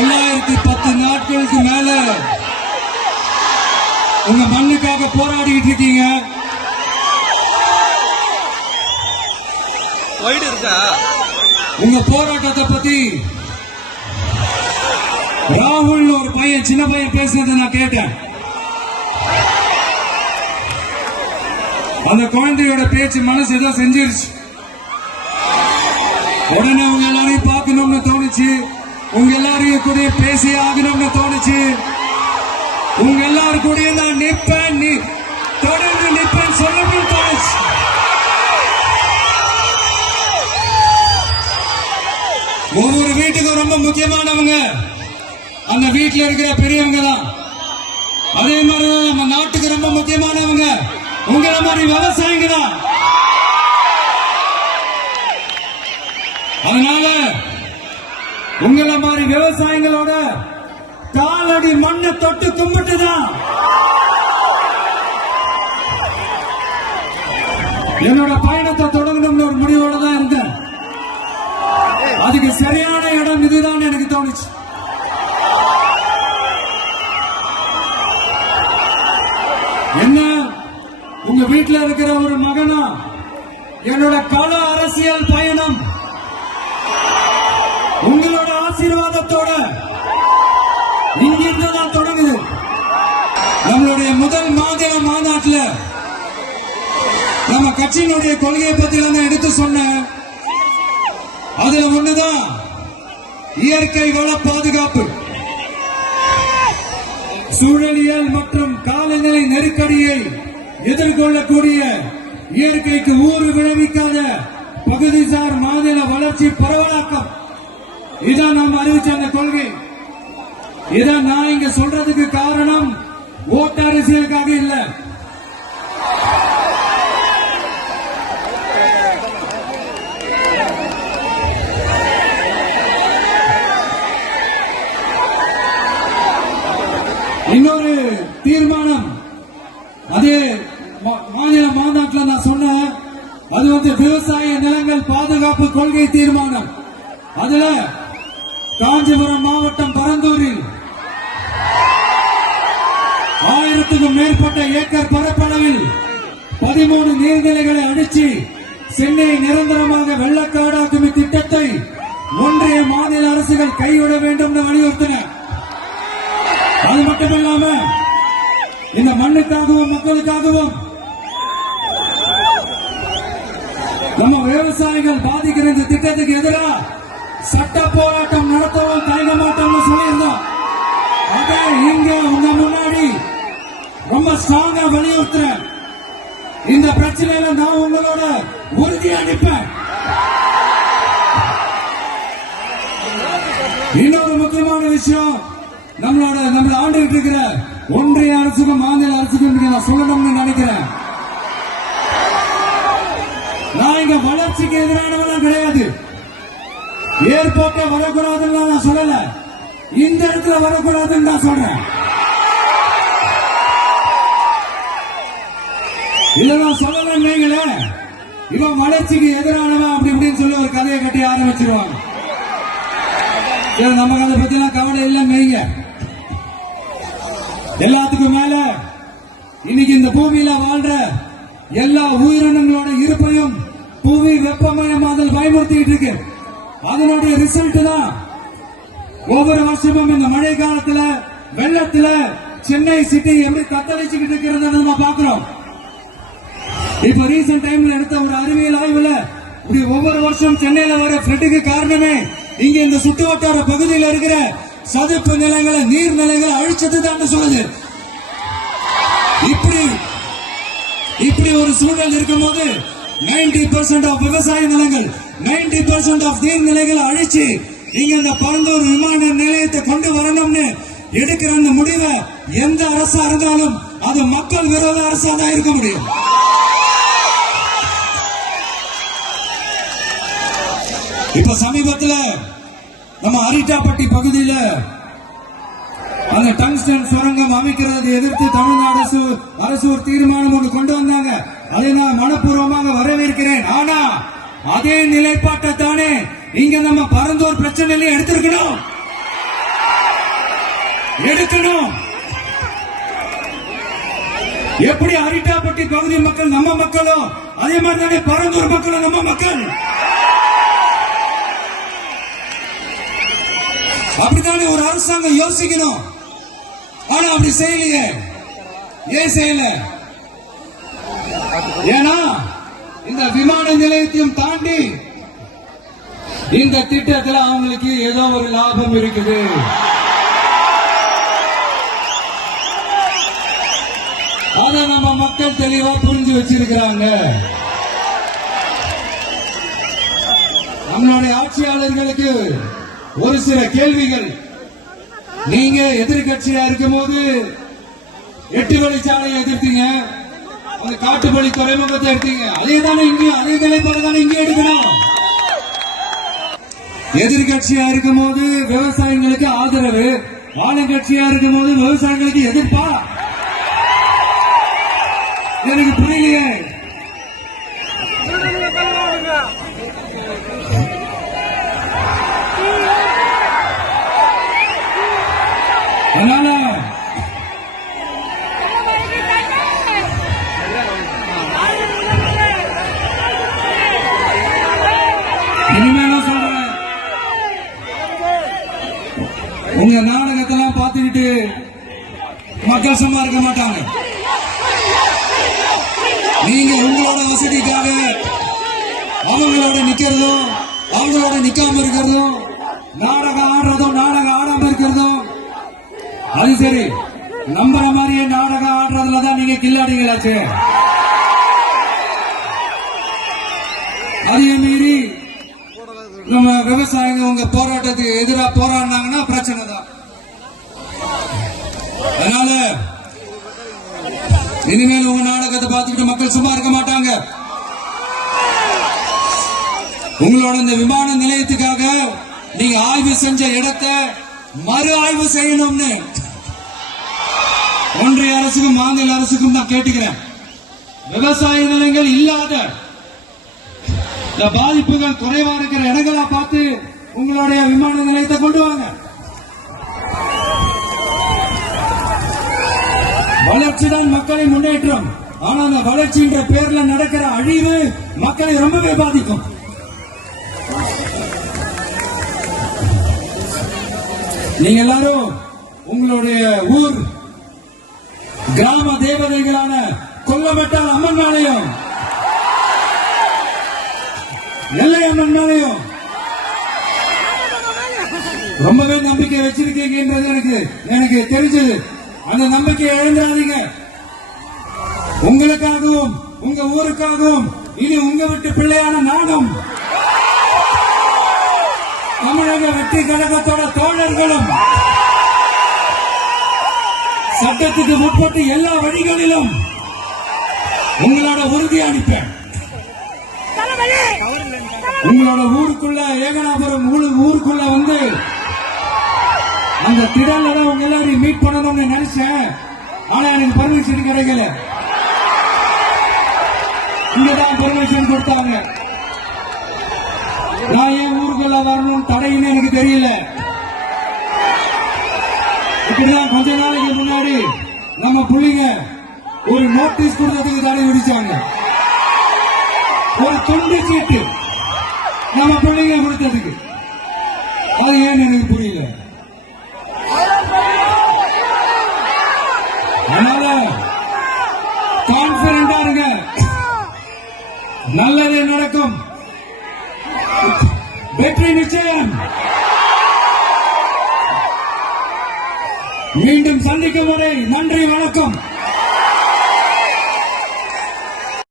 910 நாட்களுக்கு மேல உங்க மண்ணுக்காக போராடிட்டு இருக்கீங்க. உங்க போராட்டத்தை பத்தி ராகுல் ஒரு பையன், சின்ன பையன் பேசுறதை நான் கேட்டேன். அந்த குழந்தையோட பேச்சு மனசு ஏதோ செஞ்சிருச்சு. உடனே உங்க எல்லாரையும் பார்க்கணும்னு தோணுச்சு, உங்க எல்லாரையும் கூட பேசி ஆகணும்னு தோணுச்சு. உங்க எல்லாரும் கூட நான் நிற்பேன், தொடர்ந்து நிற்பேன் சொல்லணும்னு தோணுச்சு. ஒவ்வொரு வீட்டுக்கும் ரொம்ப முக்கியமானவங்க அந்த வீட்டில் இருக்கிற பெரியவங்க தான். அதே மாதிரிதான் நம்ம நாட்டுக்கு ரொம்ப முக்கியமானவங்க உங்களை மாதிரி விவசாயிங்க தான். அதனால உங்களை மாதிரி விவசாயிகளோட காலடி மண்ணை தொட்டு கும்பிட்டுதான் என்னோட பயணத்தை தொடங்கணும்னு ஒரு முடிவோட தான் இருந்தேன். அதுக்கு சரியான இடம் இதுதான் எனக்கு தோணுச்சு. என்ன உங்க வீட்டில் இருக்கிற ஒரு மகனா என்னோட கள அரசியல் பயணம் உங்களோட ஆசீர்வாதத்தோட இங்கிருந்து தான் தொடங்குது. நம்மளுடைய முதல் மாநில மாநாட்டில் நம்ம கட்சியினுடைய கொள்கையை பத்தி நான் எடுத்து சொன்னேன். அதுல ஒண்ணுதான் இயற்கை வள பாதுகாப்பு. சூழலியல் மற்றும் காலநிலை நெருக்கடியை எதிர்கொள்ளக்கூடிய இயற்கைக்கு ஊறு விளைவிக்காத பகுதிசார் மாநில வளர்ச்சி பரவலாக்கம். இதான் நாம் அறிவிச்ச அந்த கொள்கை. இதான் நான் இங்க சொல்றதுக்கு காரணம் ஓட்டு அரசியலுக்காக இல்ல. இன்னொரு தீர்மானம் அதே மாநில மாநாட்டில் நான் சொன்னேன். அது விவசாய நிலங்கள் பாதுகாப்பு கொள்கை தீர்மானம். அதுல காஞ்சிபுரம் மாவட்டம் பரந்தூரில் 1000க்கும் மேற்பட்ட ஏக்கர் பரப்பளவில் 13 நீர்நிலைகளை அடிச்சு சென்னை நிரந்தரமாக வெள்ளக்காடாக்கும் இத்திட்டத்தை ஒன்றிய மாநில அரசுகள் கைவிட வேண்டும் என்று வலியுறுத்தின. அது மட்டுமில்லாம இந்த மண்ணுக்காகவும் மக்களுக்காகவும் நம்ம விவசாயிகள் பாதிக்கிற இந்த திட்டத்துக்கு எதிராக சட்ட போராட்டம் நடத்தவும் தயங்க மாட்டோம்னு சொல்லியிருந்தோம். அதை இங்க உங்க முன்னாடி ரொம்ப ஸ்ட்ராங்கா வலியுறுத்துறேன். இந்த பிரச்சனையில நான் உங்களோட உறுதியா நிற்பேன். இன்னொரு முக்கியமான விஷயம், நம்மள ஆண்டுகிட்டு இருக்கிற ஒன்றிய அரசுக்கும் மாநில அரசுக்கும் நான் சொல்லணும்னு நினைக்கிறேன். நான் இங்க வளர்ச்சிக்கு எதிரானவெல்லாம் கிடையாது. ஏர்போர்ட்ல வரக்கூடாதுன்னு நான் சொல்லல, இந்த இடத்துல வரக்கூடாதுன்னு நான் சொல்றேன். இல்ல நான் சொல்லலன்னு இவன் வளர்ச்சிக்கு எதிரானவன் அப்படி இப்படின்னு சொல்லி ஒரு கதையை கட்டி ஆரம்பிச்சிருவாங்க. நமக்கு அதை பத்தி எல்லாம் கவலை இல்லைங்க. எல்லாத்துக்கும் மேல இன்னைக்கு இந்த பூமியில வாழ்ற எல்லா உயிரினங்களோட இருப்பையும் புவி வெப்பமயமாதல் பயமுறுத்திட்டு இருக்கு. அதனுடைய ரிசல்ட் தான் ஒவ்வொரு வருஷமும் இந்த மழை காலத்துல வெள்ளத்துல சென்னை சிட்டி எப்படி தத்தளிச்சுக்கிட்டு இருக்கிறத நம்ம பாக்குறோம். இப்ப ரீசன்ட் டைம்ல எடுத்த ஒரு அறிவியல் ஆய்வுல ஒவ்வொரு வருஷம் சென்னையில வர ஃபிளட்டுக்கு காரணமே இங்க இந்த சுற்றுவட்டார பகுதியில் இருக்கிற சதுப்பு நிலங்களை நீர்நிலைகளை அழிச்சது தான் சொல்லுது. இப்படி ஒரு சூழல் இருக்கும் போது 90% ஆஃப் விவசாய நிலங்கள் 90% ஆஃப் நீர்நிலைகளை அழிச்சு இங்க இந்த பரந்தூர் விமான நிலையத்தை கொண்டு வரணும்னு எடுக்கிற அந்த முடிவை எந்த அரசா இருந்தாலும் அது மக்கள் விரோத அரசா தான் இருக்க முடியும். இப்ப சமீபத்தில் நம்ம அரிட்டாப்பட்டி பகுதியில் அந்த டங்ஸ்டன் சுரங்கம் அமைக்கிறதை எதிர்த்து தமிழ்நாடு அரசு ஒரு தீர்மானம் ஒன்று கொண்டு வந்தாங்க. அதை நான் மனப்பூர்வமாக வரவேற்கிறேன். ஆனா அதே நிலைப்பாட்டை தானே இங்க நம்ம பரந்தூர் பிரச்சனையில எடுத்திருக்கணும். எடுக்கணும். எப்படி அரிட்டாப்பட்டி பகுதி மக்கள் நம்ம மக்களும், அதே மாதிரி தானே பரந்தூர் மக்களும் நம்ம மக்கள். அப்படித்தானே ஒரு அரசாங்கம் யோசிக்கணும். ஆனா அப்படி செய்யலையே. ஏன் செய்யல? ஏன்னா இந்த விமான நிலையத்தையும் தாண்டி இந்த திட்டத்தில் அவங்களுக்கு ஏதோ ஒரு லாபம் இருக்குது. அதை நம்ம மக்கள் தெளிவா புரிஞ்சு வச்சிருக்கிறாங்க. நம்மளுடைய ஆட்சியாளர்களுக்கு ஒரு சில கேள்விகள். நீங்க எதிர்கட்சியா இருக்கும் போது 8 வழிச்சாலையை எதிர்த்தீங்க, அந்த காட்டுப்பள்ளி துறைமுகத்தை எடுத்தீங்க. அதே தானே இங்கேயும் அதே நிலைப்பாடு தானே இங்கே எடுக்கணும். எதிர்கட்சியா இருக்கும் போது விவசாயிகளுக்கு ஆதரவு, ஆளுங்கட்சியா இருக்கும் போது விவசாயிகளுக்கு எதிர்ப்பா? எனக்கு புரியலையே. அதனால இனிமேலும் சொல்றேன், உங்க நாடகத்தெல்லாம் பார்த்துக்கிட்டு மக்கள் சும்மா இருக்க மாட்டாங்க. நீங்க உங்களோட வசதிக்காக அவங்களோட நிக்கிறதும் அவங்களோட நிக்காம இருக்கிறதும், நாடகம் ஆடுறதும் நாடகம் ஆடாம இருக்கிறதும், அது சரி. நம்புற மாதிரியே நாடகம் ஆடுறதுலதான் நீங்க கில்லாடிகளாச்சு. அதையும் மீறி நம்ம விவசாயிங்க உங்க போராட்டத்துக்கு எதிராக போராடினாங்கன்னா பிரச்சனை தான். அதனால இனிமேல் உங்க நாடகத்தை பார்த்துக்கிட்டு மக்கள் சும்மா இருக்க மாட்டாங்க. உங்களோட இந்த விமான நிலையத்துக்காக நீங்க ஆய்வு செஞ்ச இடத்தை மறு ஆய்வு செய்யணும்னு ஒன்றிய அரசுக்கும் மாநில அரசுக்கும் நான் கேட்டுக்கிறேன். விவசாய நிலங்கள் இல்லாத இந்த பாதிப்புகள் குறைவா இருக்கிற இடங்களா பார்த்து உங்களுடைய விமான நிலையத்தை கொண்டு வாங்க. வளர்ச்சிதான் மக்களின் முன்னேற்றம். ஆனா அந்த வளர்ச்சின்ற பேர்ல நடக்கிற அழிவு மக்களை ரொம்பவே பாதிக்கும். நீங்க எல்லாரும் உங்களுடைய ஊர் கிராம தேவதைகளான கொல்லமெட்டால் அம்மன் ஆலயம், நெல்லை அம்மன் ஆலயம் ரொம்பவே நம்பிக்கை வச்சிருக்கீங்கன்றது எனக்கு தெரிஞ்சது. அந்த நம்பிக்கையை இழந்துடாதீங்க. உங்களுக்காகவும் உங்க ஊருக்காகவும் இனி உங்க வீட்டு பிள்ளையான நானும் தமிழக வெற்றி கழகத்தோட தோழர்களும் சட்டத்துக்கு முற்பட்டு எல்லா வழிகளிலும் உங்களோட உறுதி அளிப்பேன். உங்களோட ஊருக்குள்ள ஏகனாபுரம் ஊருக்குள்ள வந்து அந்த திடல்ல தான் உங்க எல்லாரையும் மீட் பண்ணணும்னு நினைச்சேன். ஆனா எனக்கு பர்மிஷன் கிடைக்கல. இங்கதான் பர்மிஷன் கொடுத்தாங்க. நான் ஏன் ஊருக்குள்ள வரணும் தடைன்னு எனக்கு தெரியல. இப்படிதான் கொஞ்ச நாளைக்கு முன்னாடி நம்ம பிள்ளைங்க ஒரு நோட்டீஸ் கொடுத்ததுக்கு தடை விதிச்சாங்க. ஒரு துண்டு சீட்டு நம்ம பிள்ளைங்க கொடுத்ததுக்கு. அது ஏன்னு எனக்கு புரியல. அதனால கான்பிடண்டா இருங்க, நல்லதே நடக்கும், வெற்றி நிச்சயம். மீண்டும் சந்திக்கும் வரை நன்றி, வணக்கம்.